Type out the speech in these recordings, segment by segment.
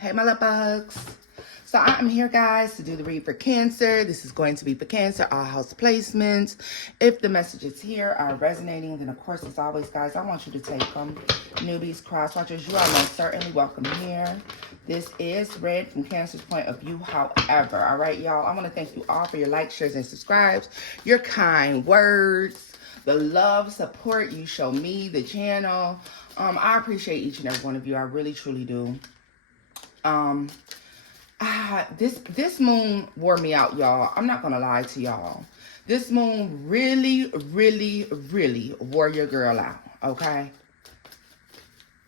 Hey, my love bugs. So I'm here, guys, to do the read for Cancer. This is going to be for Cancer, all house placements. If the messages here are resonating, then of course, as always, guys, I want you to take them. Newbies, cross-watchers, you are most certainly welcome here. This is read from Cancer's point of view, however. All right, y'all, I want to thank you all for your likes, shares, and subscribes, your kind words, the love, support you show me, the channel. I appreciate each and every one of you. I really, truly do. This moon wore me out, y'all. I'm not gonna lie to y'all. This moon really, really, really wore your girl out, okay?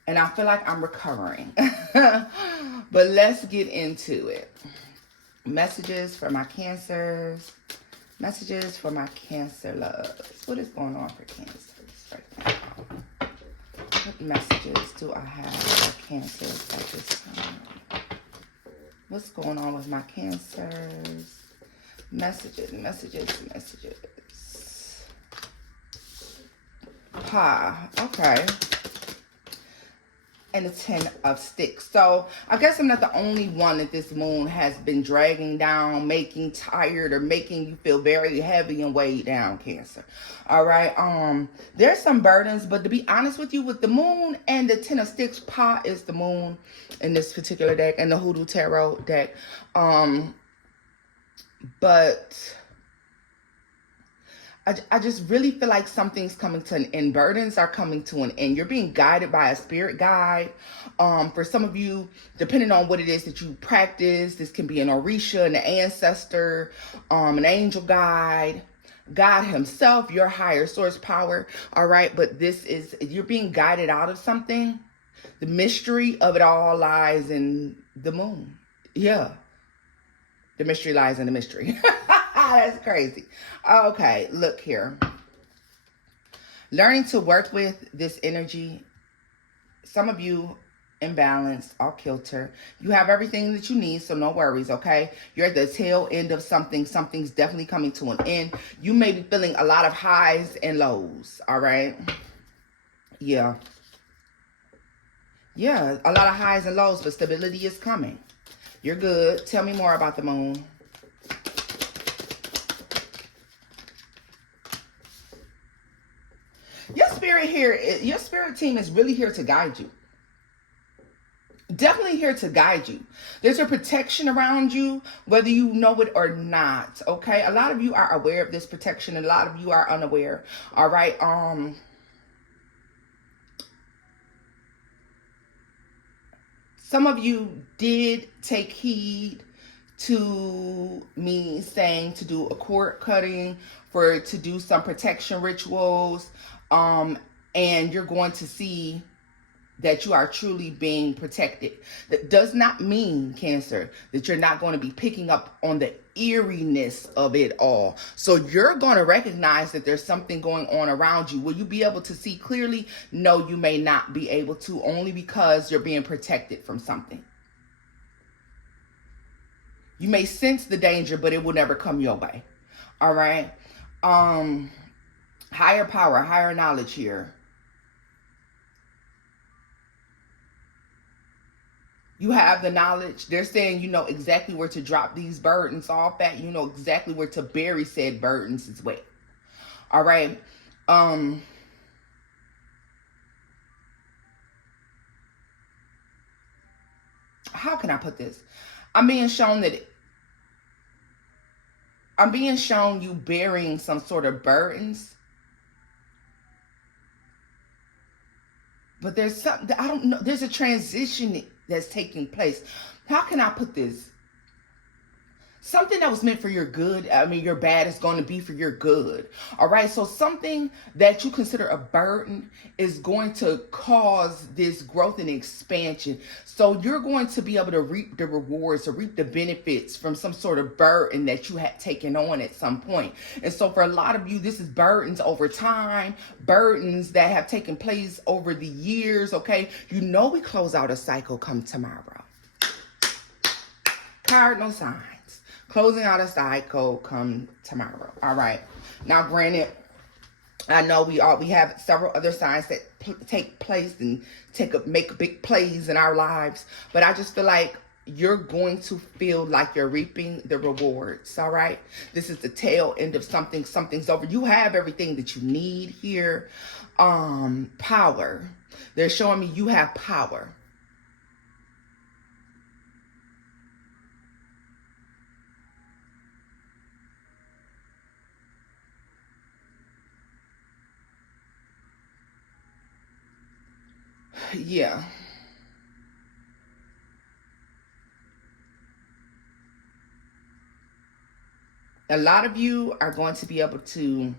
And I feel like I'm recovering. But let's get into it. Messages for my Cancers. Messages for my Cancer loves. What is going on for Cancers right now? What messages do I have for Cancers at this time? What's going on with my Cancers? Messages. Okay. And the 10 of Sticks. So I guess I'm not the only one that this moon has been dragging down, making tired, or making you feel very heavy and weighed down, Cancer. All right. There's some burdens, but to be honest with you, with the moon and the 10 of Sticks, Pa is the moon in this particular deck and the Hoodoo Tarot deck. But I just really feel like something's coming to an end. Burdens are coming to an end. You're being guided by a spirit guide. For some of you, depending on what it is that you practice, this can be an Orisha, an ancestor, an angel guide, God himself, your higher source power. All right. But this is, you're being guided out of something. The mystery of it all lies in the moon. Yeah. The mystery lies in the mystery. That's crazy. Okay, look here. Learning to work with this energy. Some of you imbalanced, off kilter. You have everything that you need, so no worries, okay? You're at the tail end of something. Something's definitely coming to an end. You may be feeling a lot of highs and lows, all right? Yeah. Yeah, a lot of highs and lows, but stability is coming. You're good. Tell me more about the moon. Your spirit team is really here to guide you. Definitely here to guide you. There's a protection around you, whether you know it or not, okay? A lot of you are aware of this protection, and a lot of you are unaware, all right? Some of you did take heed to me saying to do a cord cutting, to do some protection rituals, and you're going to see that you are truly being protected. That does not mean, Cancer, that you're not going to be picking up on the eeriness of it all. So you're going to recognize that there's something going on around you. Will you be able to see clearly? No, you may not be able to, only because you're being protected from something. You may sense the danger, but it will never come your way. All right. Higher power, higher knowledge here. You have the knowledge. They're saying you know exactly where to drop these burdens off at. You know exactly where to bury said burdens as well. All right. How can I put this? I'm being shown you bearing some sort of burdens. But there's something, I don't know, there's a transition that's taking place. How can I put this? Something that was meant for your good, your bad is going to be for your good. All right, so something that you consider a burden is going to cause this growth and expansion. So you're going to be able to reap the rewards or reap the benefits from some sort of burden that you had taken on at some point. And so for a lot of you, this is burdens over time, burdens that have taken place over the years, okay? You know we close out a cycle come tomorrow. Cardinal sign. Closing out a cycle come tomorrow. All right. Now, granted, I know we have several other signs that take place and make big plays in our lives, but I just feel like you're going to feel like you're reaping the rewards. All right, this is the tail end of something. Something's over. You have everything that you need here. Power. They're showing me you have power. Yeah. A lot of you are going to be able to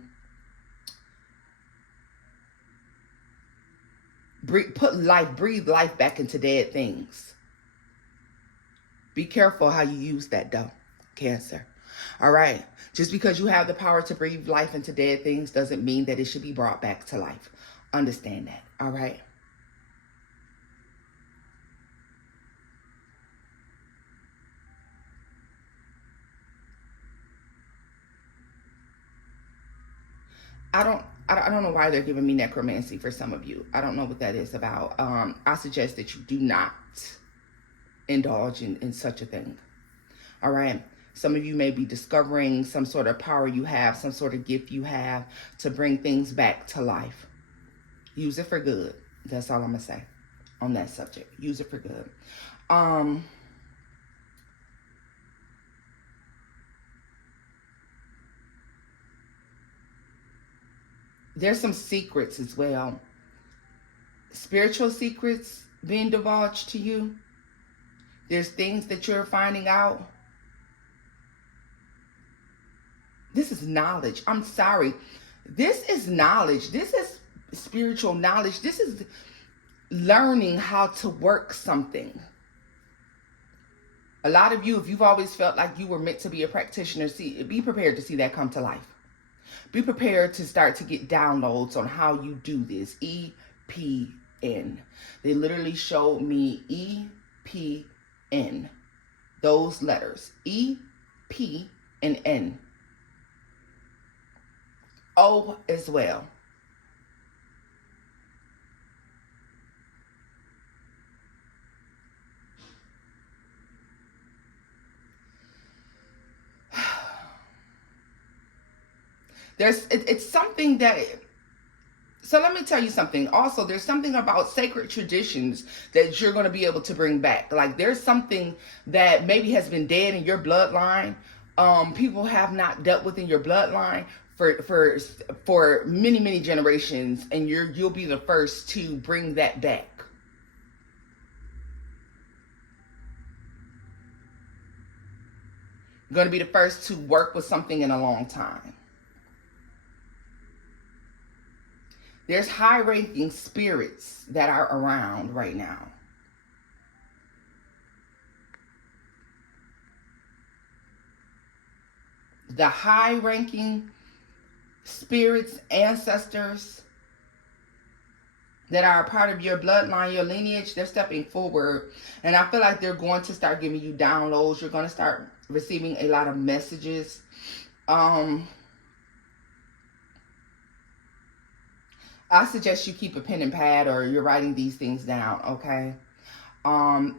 breathe life back into dead things. Be careful how you use that though, Cancer. All right. Just because you have the power to breathe life into dead things doesn't mean that it should be brought back to life. Understand that. All right. I don't know why they're giving me necromancy for some of you. I don't know what that is about. I suggest that you do not indulge in such a thing. All right. Some of you may be discovering some sort of power you have, some sort of gift you have to bring things back to life. Use it for good. That's all I'm going to say on that subject. Use it for good. There's some secrets as well. Spiritual secrets being divulged to you. There's things that you're finding out. This is knowledge. I'm sorry. This is knowledge. This is spiritual knowledge. This is learning how to work something. A lot of you, if you've always felt like you were meant to be a practitioner, be prepared to see that come to life. Be prepared to start to get downloads on how you do this. EPN. They literally showed me EPN. Those letters. E, P, and N. O as well. It's something that, so let me tell you something. Also, there's something about sacred traditions that you're going to be able to bring back. Like there's something that maybe has been dead in your bloodline. People have not dealt with in your bloodline for many generations, and you'll be the first to bring that back. You're going to be the first to work with something in a long time. There's high-ranking spirits that are around right now. The high-ranking spirits, ancestors that are a part of your bloodline, your lineage, they're stepping forward. And I feel like they're going to start giving you downloads. You're going to start receiving a lot of messages. I suggest you keep a pen and pad, or you're writing these things down, okay?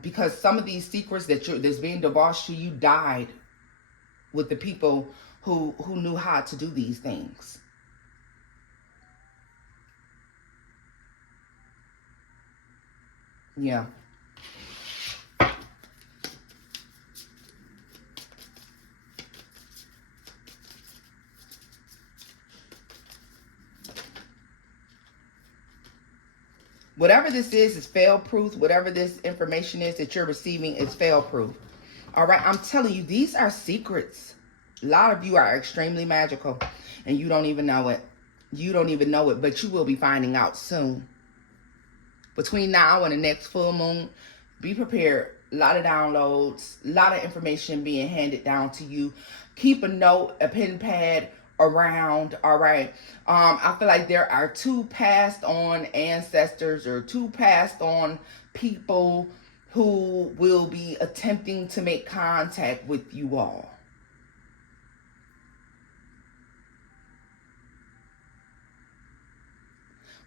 Because some of these secrets that's being divulged to you died with the people who knew how to do these things. Yeah. Whatever this is fail-proof. Whatever this information is that you're receiving is fail-proof. All right, I'm telling you, these are secrets. A lot of you are extremely magical, and you don't even know it. You don't even know it, but you will be finding out soon. Between now and the next full moon, be prepared. A lot of downloads, a lot of information being handed down to you. Keep a note, a pen pad around. All right. I feel like there are two passed on ancestors or two passed on people who will be attempting to make contact with you all.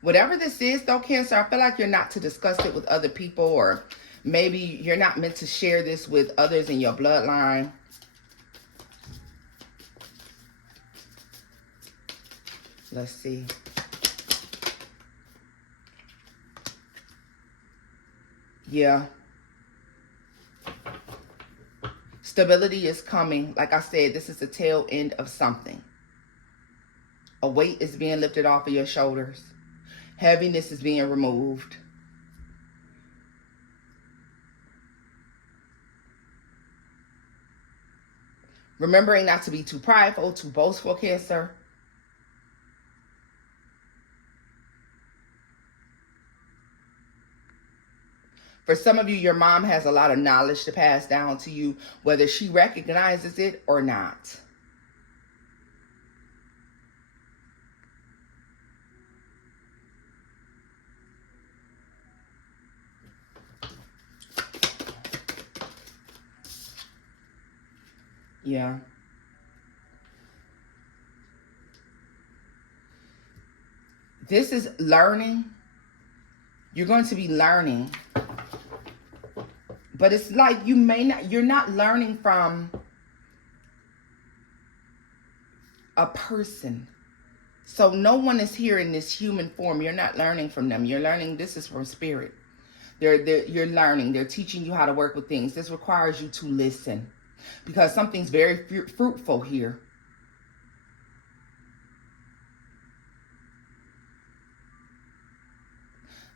Whatever this is, though, Cancer, I feel like you're not to discuss it with other people, or maybe you're not meant to share this with others in your bloodline. Let's see. Yeah. Stability is coming. Like I said, this is the tail end of something. A weight is being lifted off of your shoulders. Heaviness is being removed. Remembering not to be too prideful, too boastful, Cancer. For some of you, your mom has a lot of knowledge to pass down to you, whether she recognizes it or not. Yeah. This is learning. You're going to be learning. But it's like you're not learning from a person. So no one is here in this human form. You're not learning from them. You're learning, this is from spirit. You're learning. They're teaching you how to work with things. This requires you to listen, because something's very fruitful here.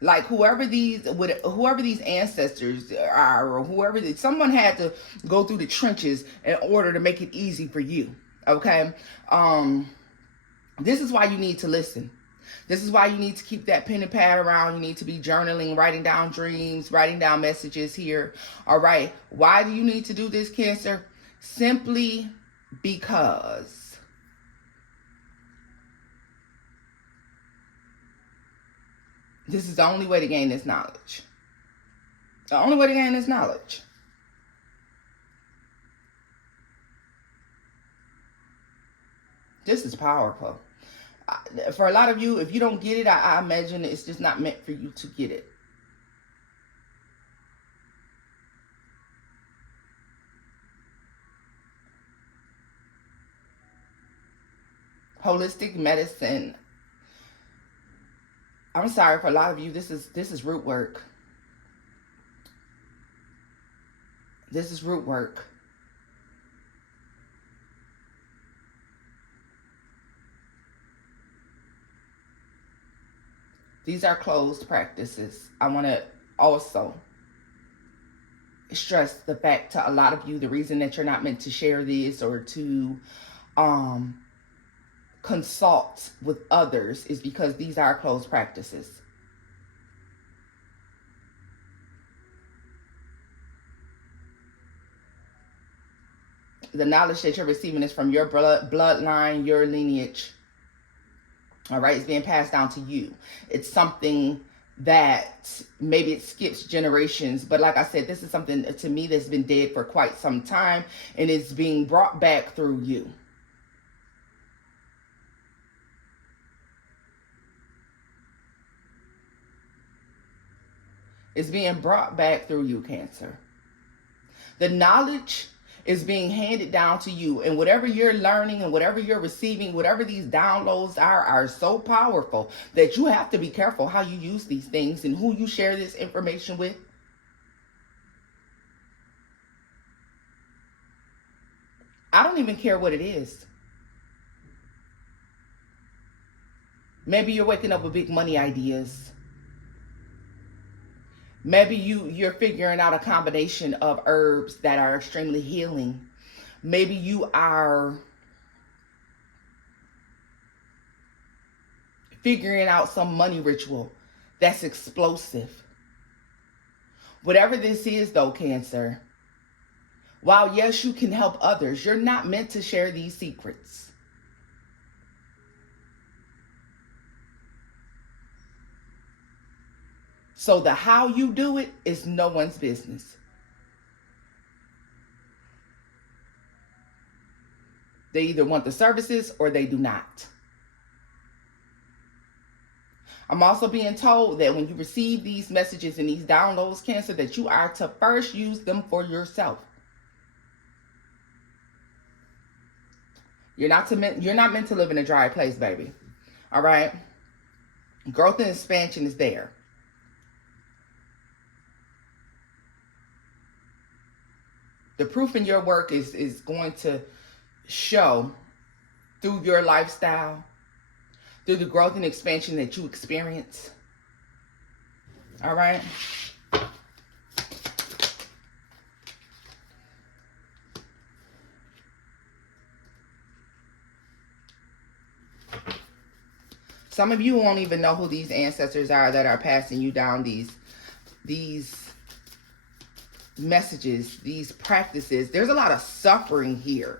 Like whoever these ancestors are, or whoever, someone had to go through the trenches in order to make it easy for you. Okay. This is why you need to listen. This is why you need to keep that pen and pad around. You need to be journaling, writing down dreams, writing down messages here. All right. Why do you need to do this, Cancer? Simply because this is the only way to gain this knowledge. The only way to gain this knowledge. This is powerful. For a lot of you, if you don't get it, I imagine it's just not meant for you to get it. Holistic medicine. I'm sorry, for a lot of you, this is root work. This is root work. These are closed practices. I want to also stress the fact to a lot of you, the reason that you're not meant to share this or to consult with others is because these are closed practices. The knowledge that you're receiving is from your bloodline, your lineage. All right, it's being passed down to you. It's something that maybe it skips generations, but like I said, this is something to me that's been dead for quite some time, and it's being brought back through you. It's being brought back through you, Cancer. The knowledge is being handed down to you, and whatever you're learning and whatever you're receiving, whatever these downloads are so powerful that you have to be careful how you use these things and who you share this information with. I don't even care what it is. Maybe you're waking up with big money ideas. Maybe you're figuring out a combination of herbs that are extremely healing. Maybe you are figuring out some money ritual that's explosive. Whatever this is, though, Cancer, while yes, you can help others, you're not meant to share these secrets. So the how you do it is no one's business. They either want the services or they do not. I'm also being told that when you receive these messages and these downloads, Cancer, that you are to first use them for yourself. You're not meant to live in a dry place, baby. All right? Growth and expansion is there. The proof in your work is going to show through your lifestyle, through the growth and expansion that you experience. All right? Some of you won't even know who these ancestors are that are passing you down these messages, these practices. There's a lot of suffering here.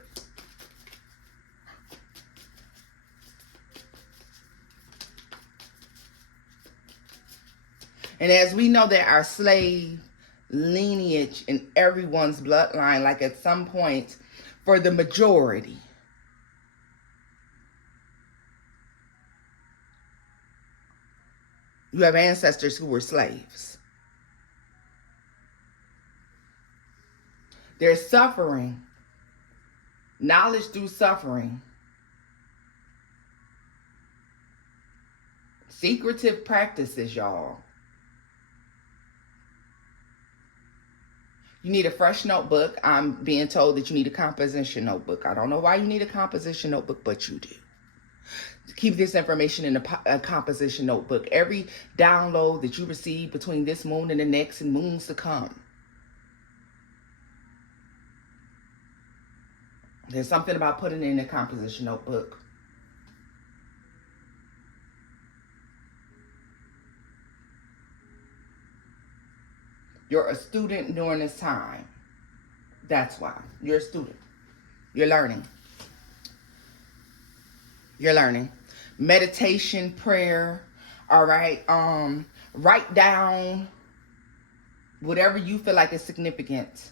And as we know, there are slave lineage in everyone's bloodline, like at some point, for the majority. You have ancestors who were slaves. There's suffering. Knowledge through suffering. Secretive practices, y'all. You need a fresh notebook. I'm being told that you need a composition notebook. I don't know why you need a composition notebook, but you do. Keep this information in a composition notebook. Every download that you receive between this moon and the next and moons to come. There's something about putting it in a composition notebook. You're a student during this time. That's why. You're a student. You're learning. You're learning. Meditation, prayer, all right? Write down whatever you feel like is significant.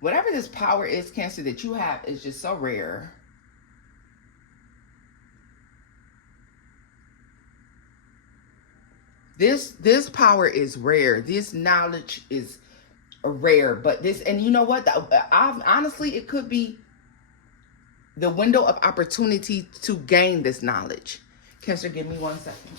Whatever this power is, Cancer, that you have is just so rare. This power is rare. This knowledge is rare. But this, and you know what? Honestly, it could be the window of opportunity to gain this knowledge. Cancer, give me 1 second.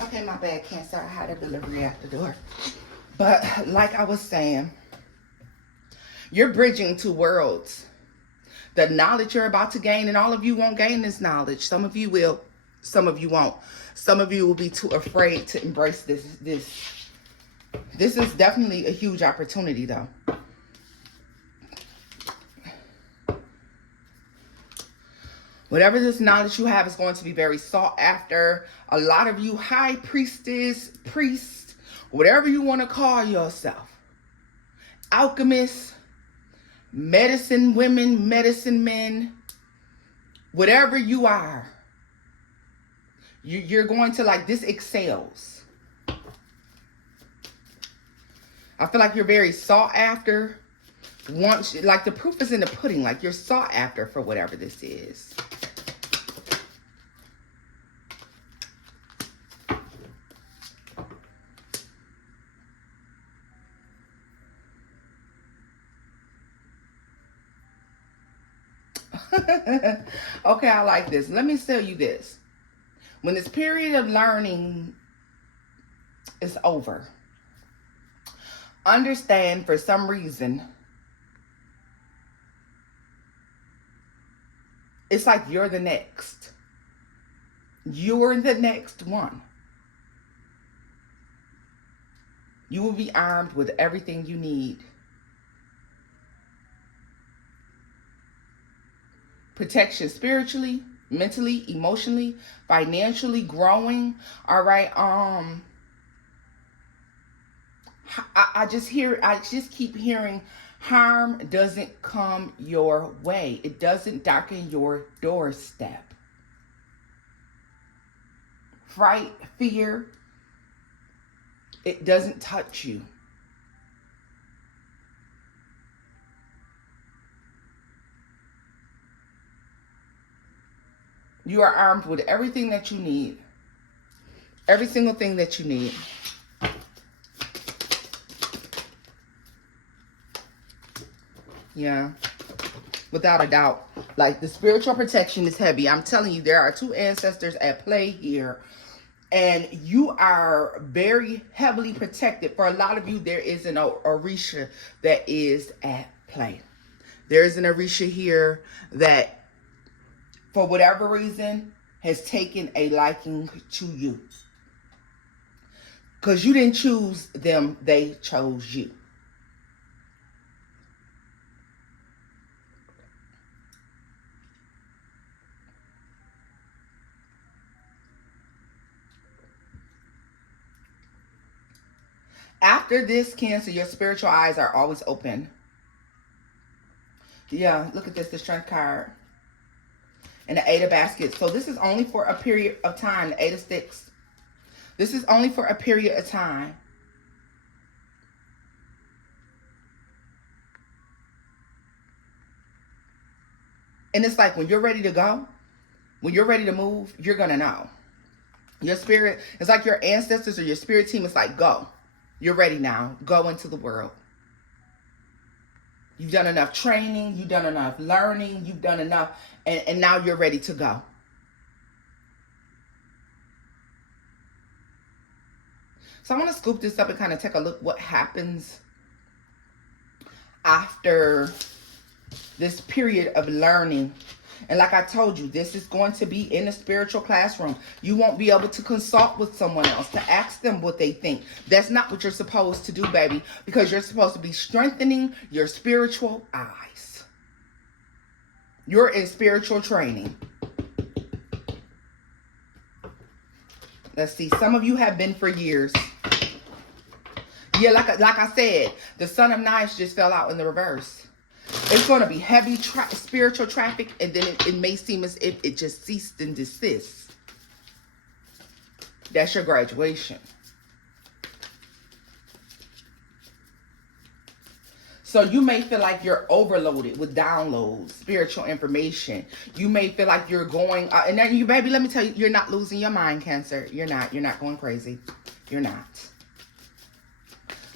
Okay, my bad, Cancer. I had a delivery at the door. But like I was saying, you're bridging two worlds. The knowledge you're about to gain, and all of you won't gain this knowledge. Some of you will, some of you won't. Some of you will be too afraid to embrace this. This is definitely a huge opportunity, though. Whatever this knowledge you have is going to be very sought after. A lot of you high priestess, priest, whatever you want to call yourself. Alchemists, medicine women, medicine men, whatever you are. You're going to, like, this excels. I feel like you're very sought after. Once, like, the proof is in the pudding. Like, you're sought after for whatever this is. Okay, I like this. Let me tell you this. When this period of learning is over, understand for some reason, it's like you're the next. You're the next one. You will be armed with everything you need. Protection spiritually, mentally, emotionally, financially, growing. All right. I just keep hearing harm doesn't come your way. It doesn't darken your doorstep. Fright, fear, it doesn't touch you. You are armed with everything that you need. Every single thing that you need. Yeah. Without a doubt. Like, the spiritual protection is heavy. I'm telling you, there are two ancestors at play here. And you are very heavily protected. For a lot of you, there is an Orisha that is at play. There is an Orisha here that, for whatever reason, has taken a liking to you. Because you didn't choose them, they chose you. After this, Cancer, your spiritual eyes are always open. Yeah, look at this, the Strength card. And the Eight of Baskets. So this is only for a period of time, the Eight of Sticks. This is only for a period of time. And it's like when you're ready to go, when you're ready to move, you're going to know. Your spirit, it's like your ancestors or your spirit team is like, go. You're ready now. Go into the world. You've done enough training. You've done enough learning. You've done enough. And now you're ready to go. So I want to scoop this up and kind of take a look what happens after this period of learning. And like I told you, this is going to be in a spiritual classroom. You won't be able to consult with someone else to ask them what they think. That's not what you're supposed to do, baby, because you're supposed to be strengthening your spiritual eyes. You're in spiritual training. Let's see. Some of you have been for years. Yeah, like I said, the Son of Knives just fell out in the reverse. It's going to be heavy spiritual traffic, and then it may seem as if it just ceased and desists. That's your graduation. So you may feel like you're overloaded with downloads, spiritual information. You may feel like you're going, and then you, baby, let me tell you, you're not losing your mind, Cancer. You're not. You're not going crazy. You're not.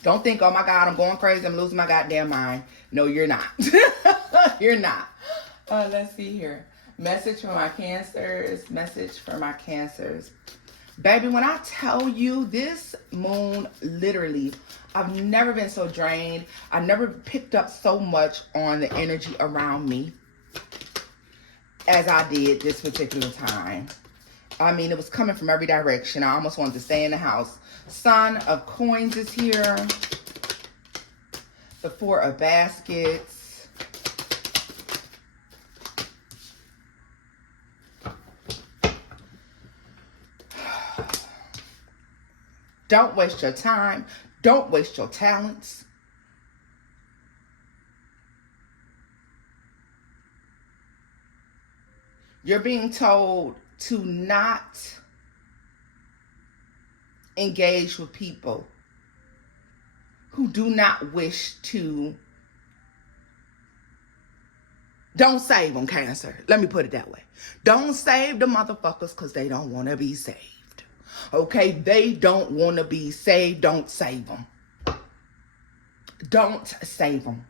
Don't think, oh my God, I'm going crazy. I'm losing my goddamn mind. No, you're not. You're not. Let's see here. Message for my Cancers. Message for my Cancers. Baby, when I tell you this moon, literally, I've never been so drained. I've never picked up so much on the energy around me as I did this particular time. I mean, it was coming from every direction. I almost wanted to stay in the house. Son of Coins is here. The Four of Baskets. Don't waste your time. Don't waste your talents. You're being told to not engage with people who do not wish to. Don't save them, Cancer. Let me put it that way. Don't save the motherfuckers because they don't want to be saved. Okay? They don't want to be saved. Don't save them. Don't save them.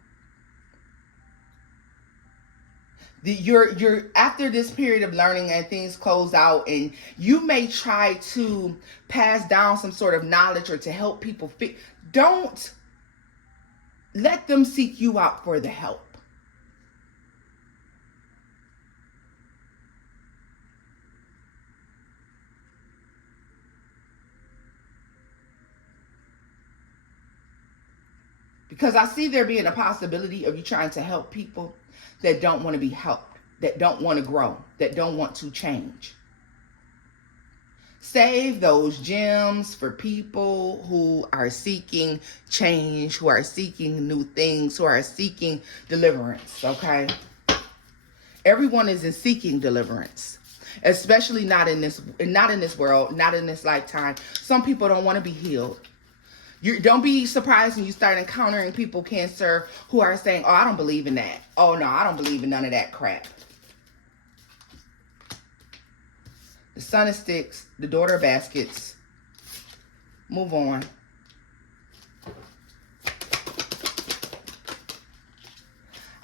You're after this period of learning and things close out, and you may try to pass down some sort of knowledge or to help people don't let them seek you out for the help. Because I see there being a possibility of you trying to help people that don't want to be helped, that don't want to grow, that don't want to change. Save those gems for people who are seeking change, who are seeking new things, who are seeking deliverance, okay? Everyone is in seeking deliverance, especially not in this world, not in this lifetime. Some people don't want to be healed. Don't be surprised when you start encountering people, Cancer, who are saying, oh, I don't believe in that. Oh, no, I don't believe in none of that crap. The Son of Sticks, the Daughter of Baskets. Move on.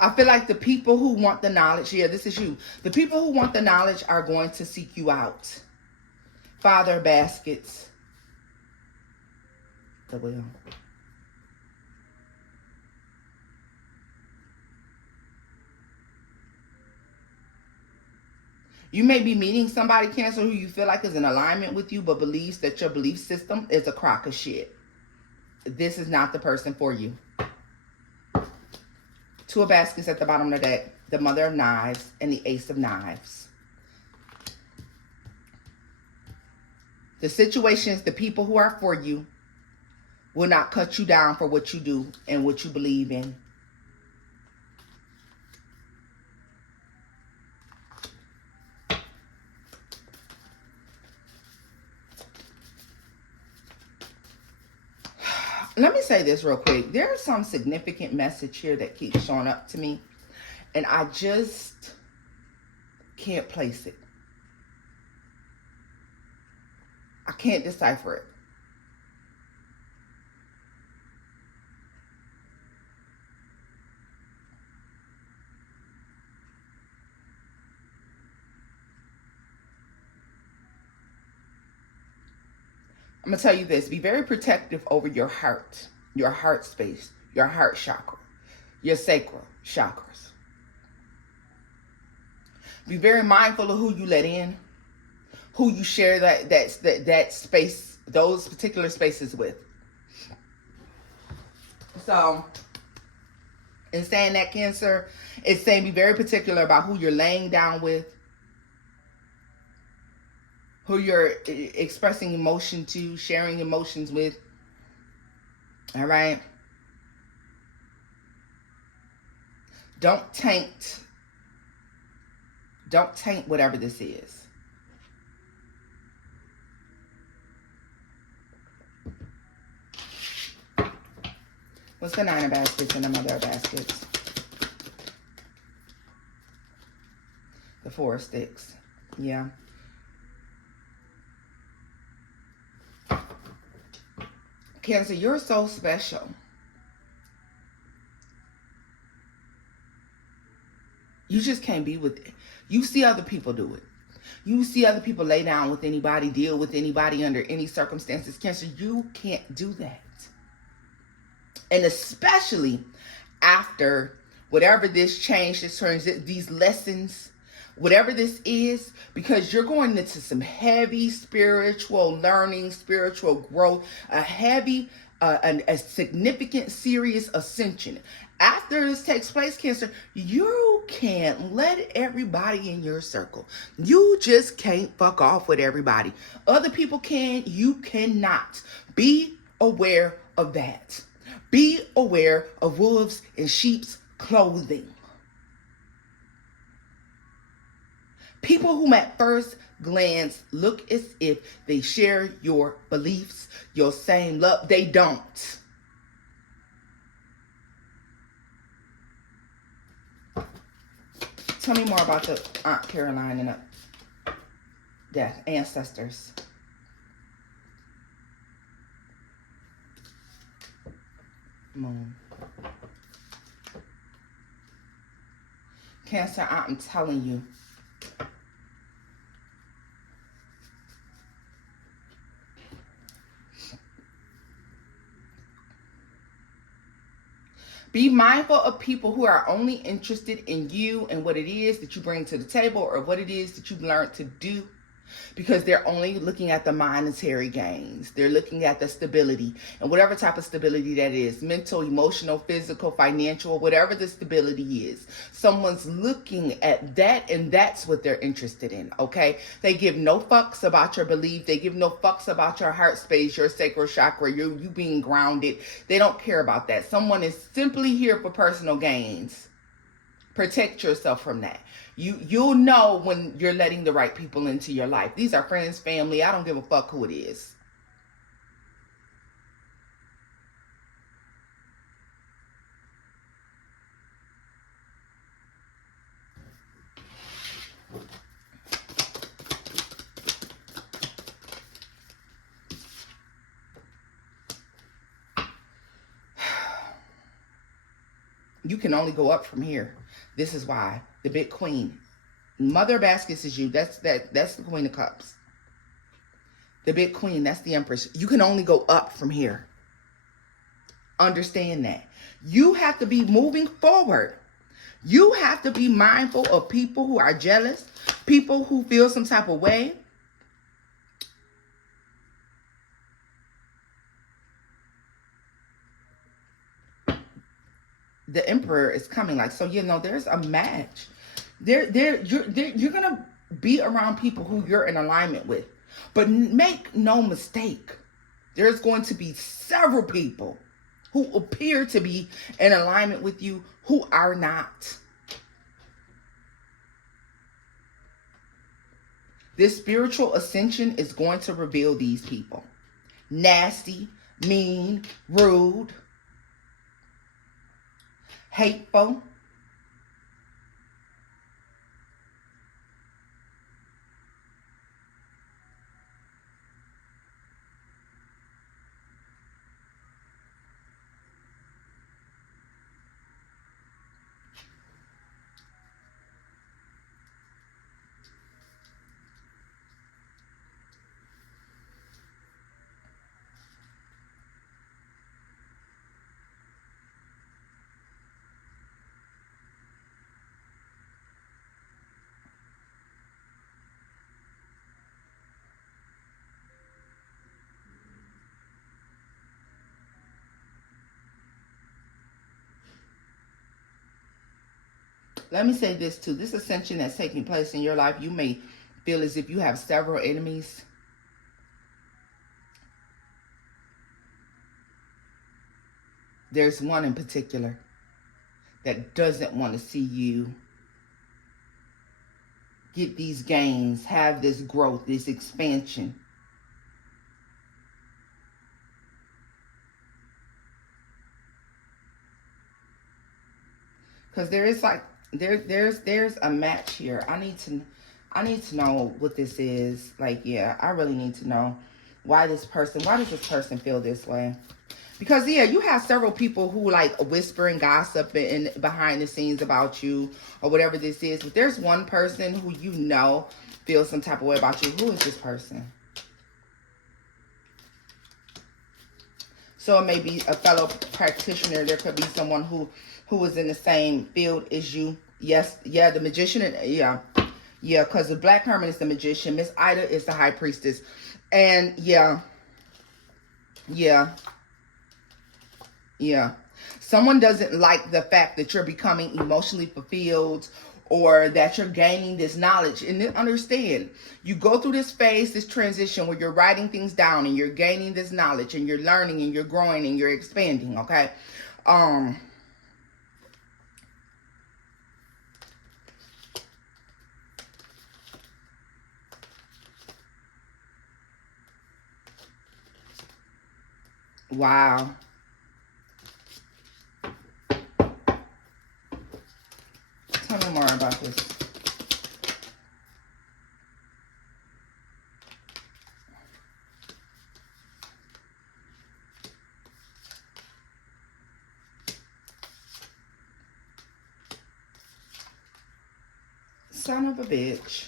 I feel like the people who want the knowledge, yeah, this is you. The people who want the knowledge are going to seek you out. Father of Baskets. The Wheel. You may be meeting somebody, Cancer, who you feel like is in alignment with you, but believes that your belief system is a crock of shit. This is not the person for you. Two of Baskets at the bottom of the deck. The Mother of Knives and the Ace of Knives. The situations, the people who are for you, will not cut you down for what you do and what you believe in. Let me say this real quick. There's some significant message here that keeps showing up to me, and I just can't place it. I can't decipher it. I'm going to tell you this. Be very protective over your heart space, your heart chakra, your sacral chakras. Be very mindful of who you let in, who you share that space, those particular spaces with. So, in saying that, Cancer, it's saying be very particular about who you're laying down with, who you're expressing emotion to, sharing emotions with. All right? Don't taint whatever this is. What's the Nine of Baskets and the Mother of Baskets? The Four of Sticks. Yeah. Cancer, you're so special. You just can't be with it. You see other people do it. You see other people lay down with anybody, deal with anybody under any circumstances. Cancer, you can't do that. And especially after whatever this change, this turns, these lessons, whatever this is, because you're going into some heavy spiritual learning, spiritual growth, a significant, serious ascension. After this takes place, Cancer, you can't let everybody in your circle. You just can't fuck off with everybody. Other people can, you cannot. Be aware of that. Be aware of wolves in sheep's clothing. People whom at first glance look as if they share your beliefs, your same love, they don't. Tell me more about the Aunt Caroline and the ancestors. Moon. Cancer, I'm telling you. Be mindful of people who are only interested in you and what it is that you bring to the table or what it is that you've learned to do, because they're only looking at the monetary gains. They're looking at the stability, and whatever type of stability that is, mental, emotional, physical, financial, whatever the stability is. Someone's looking at that, and that's what they're interested in, okay? They give no fucks about your belief. They give no fucks about your heart space, your sacral chakra, you being grounded. They don't care about that. Someone is simply here for personal gains. Protect yourself from that. You'll know when you're letting the right people into your life. These are friends, family. I don't give a fuck who it is. You can only go up from here. This is why. The big queen. Mother of baskets is you. That's the Queen of Cups. The big queen, that's the Empress. You can only go up from here. Understand that. You have to be moving forward. You have to be mindful of people who are jealous, people who feel some type of way. The Emperor is coming. Like, so, there's a match. You're gonna be around people who you're in alignment with. But make no mistake, there's going to be several people who appear to be in alignment with you who are not. This spiritual ascension is going to reveal these people. Nasty, mean, rude, hateful. Let me say this too. This ascension that's taking place in your life, you may feel as if you have several enemies. There's one in particular that doesn't want to see you get these gains, have this growth, this expansion. Because there is like there's a match here. I need to know what this is. Like, yeah, I really need to know why does this person feel this way? Because yeah, you have several people who like whisper and gossip and behind the scenes about you or whatever this is. But there's one person who feels some type of way about you. Who is this person? So it may be a fellow practitioner. There could be someone who is in the same field as you. Yes, yeah, the magician. Yeah, because the Black Hermit is the magician. Miss Ida is the high priestess. And yeah. Someone doesn't like the fact that you're becoming emotionally fulfilled or that you're gaining this knowledge. And then understand, you go through this phase, this transition where you're writing things down and you're gaining this knowledge and you're learning and you're growing and you're expanding, okay? Wow. Tell me more about this. Son of a bitch.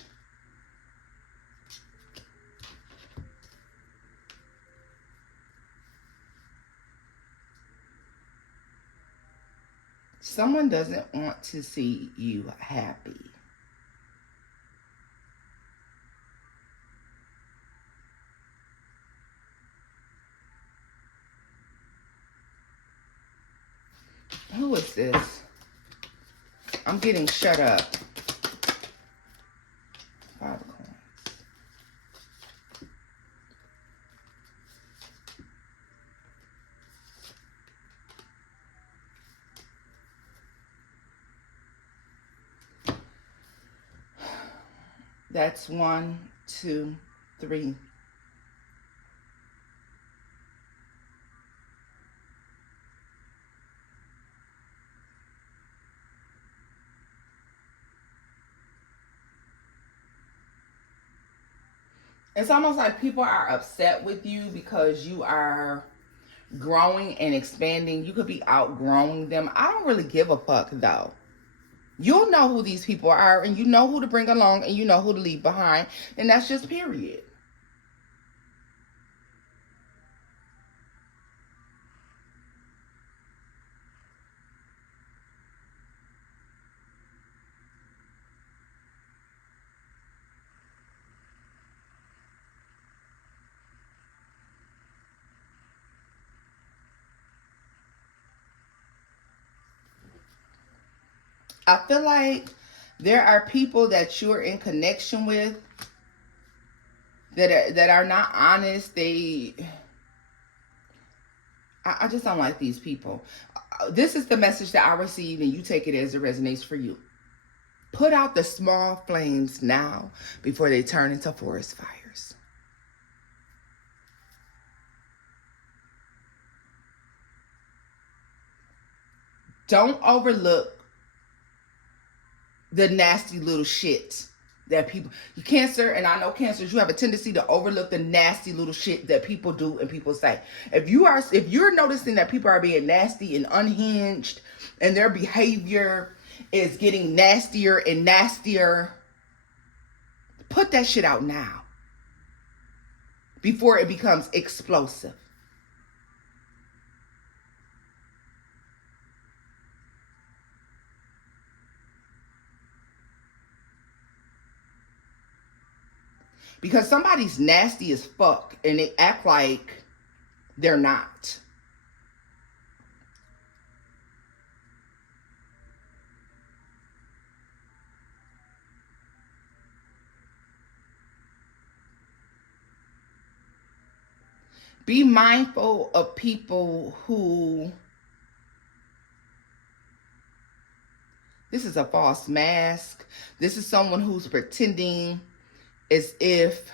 Someone doesn't want to see you happy. Who is this? I'm getting shut up. 5 of coins. That's 1, 2, 3. It's almost like people are upset with you because you are growing and expanding. You could be outgrowing them. I don't really give a fuck though. You'll know who these people are, and you know who to bring along, and you know who to leave behind, and that's just period. I feel like there are people that you're in connection with that are not honest. I just don't like these people. This is the message that I received, and you take it as it resonates for you. Put out the small flames now before they turn into forest fires. Don't overlook the nasty little shit that people, you Cancer, and I know Cancers, you have a tendency to overlook the nasty little shit that people do and people say. If you're noticing that people are being nasty and unhinged and their behavior is getting nastier and nastier, put that shit out now before it becomes explosive. Because somebody's nasty as fuck and they act like they're not. Be mindful of people who, this is a false mask. This is someone who's pretending as if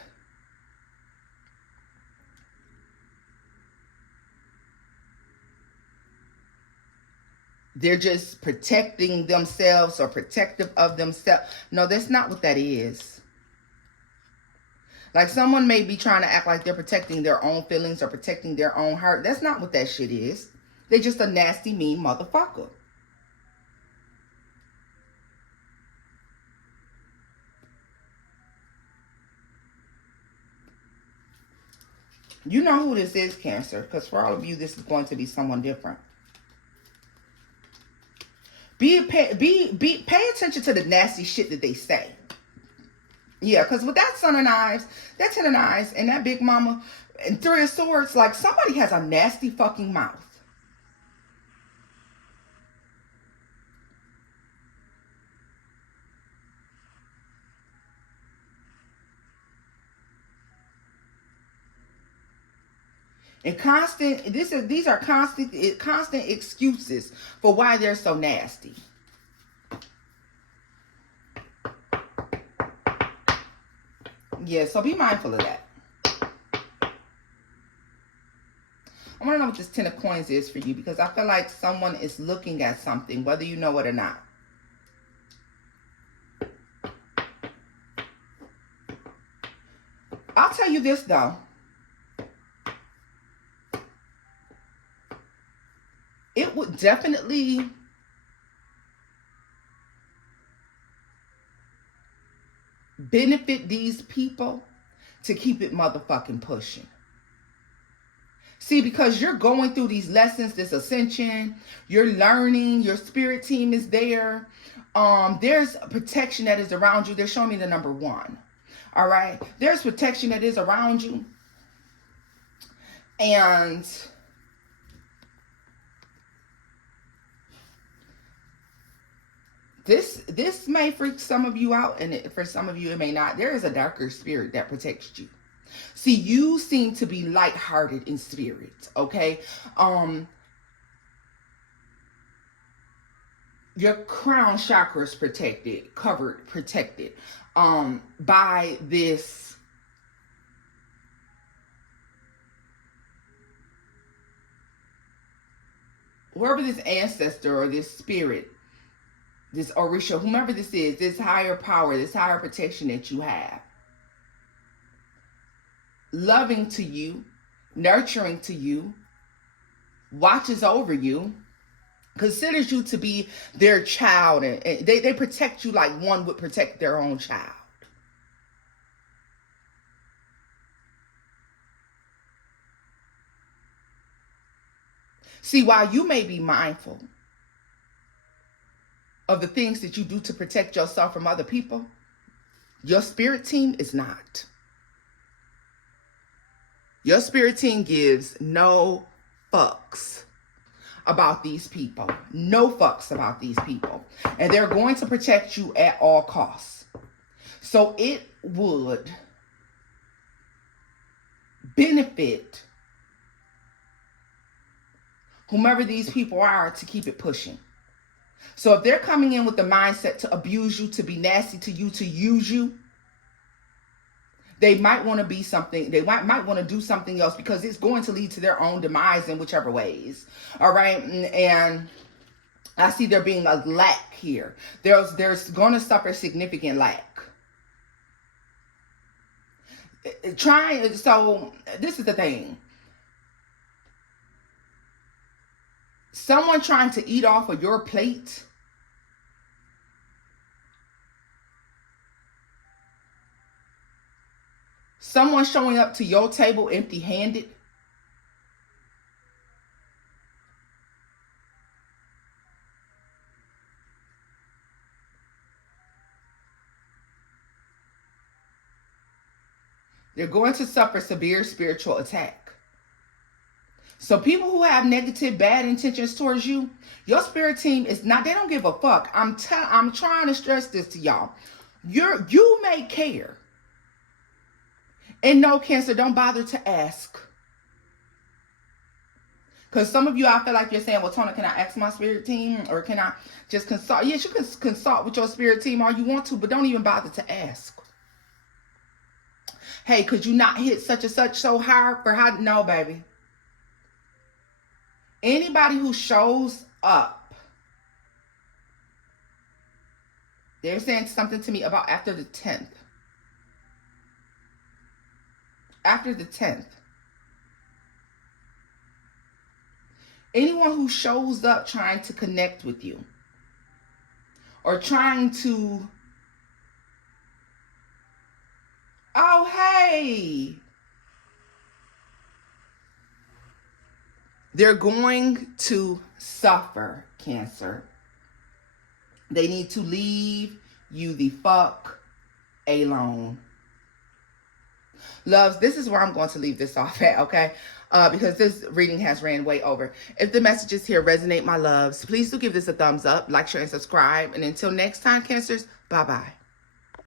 they're just protecting themselves or protective of themselves. No, that's not what that is. Like someone may be trying to act like they're protecting their own feelings or protecting their own heart. That's not what that shit is. They're just a nasty, mean motherfucker. You know who this is, Cancer, because for all of you, this is going to be someone different. Pay attention to the nasty shit that they say. Yeah, because with that Son of Knives, that Ten of Knives, and that Big Mama, and Three of Swords, like somebody has a nasty fucking mouth. And these are constant excuses for why they're so nasty. Yeah, so be mindful of that. I want to know what this Ten of Coins is for you, because I feel like someone is looking at something, whether you know it or not. I'll tell you this, though. It would definitely benefit these people to keep it motherfucking pushing. See, because you're going through these lessons, this ascension, you're learning, your spirit team is there. There's protection that is around you. They're showing me the number 1. All right. There's protection that is around you. And this may freak some of you out, and for some of you it may not. There is a darker spirit that protects you. See, you seem to be lighthearted in spirit, okay? Your crown chakra is protected, covered, protected by this whoever this ancestor or this spirit, this Orisha, whomever this is, this higher power, this higher protection that you have. Loving to you, nurturing to you, watches over you, considers you to be their child, and they protect you like one would protect their own child. See, while you may be mindful of the things that you do to protect yourself from other people, your spirit team is not. Your spirit team gives no fucks about these people. No fucks about these people. And they're going to protect you at all costs. So it would benefit whomever these people are to keep it pushing. So if they're coming in with the mindset to abuse you, to be nasty to you, to use you, they might want to be something, they might want to do something else, because it's going to lead to their own demise in whichever ways. All right. And I see there being a lack here. There's going to suffer significant lack. So this is the thing. Someone trying to eat off of your plate someone showing up to your table empty-handed. They're going to suffer severe spiritual attack. So people who have negative, bad intentions towards you, your spirit team is not, they don't give a fuck. I'm trying to stress this to y'all. You may care. And no, Cancer, don't bother to ask. Because some of you, I feel like you're saying, well, Tona, can I ask my spirit team? Or can I just consult? Yes, you can consult with your spirit team all you want to, but don't even bother to ask. Hey, could you not hit such and such so hard for how? No, baby. Anybody who shows up, they're saying something to me about after the 10th. After the 10th. Anyone who shows up trying to connect with you or trying to, oh, hey, they're going to suffer, Cancer. They need to leave you the fuck alone. Loves, this is where I'm going to leave this off at, okay? Because this reading has ran way over. If the messages here resonate, my loves, please do give this a thumbs up, like, share, and subscribe. And until next time, Cancers, bye-bye.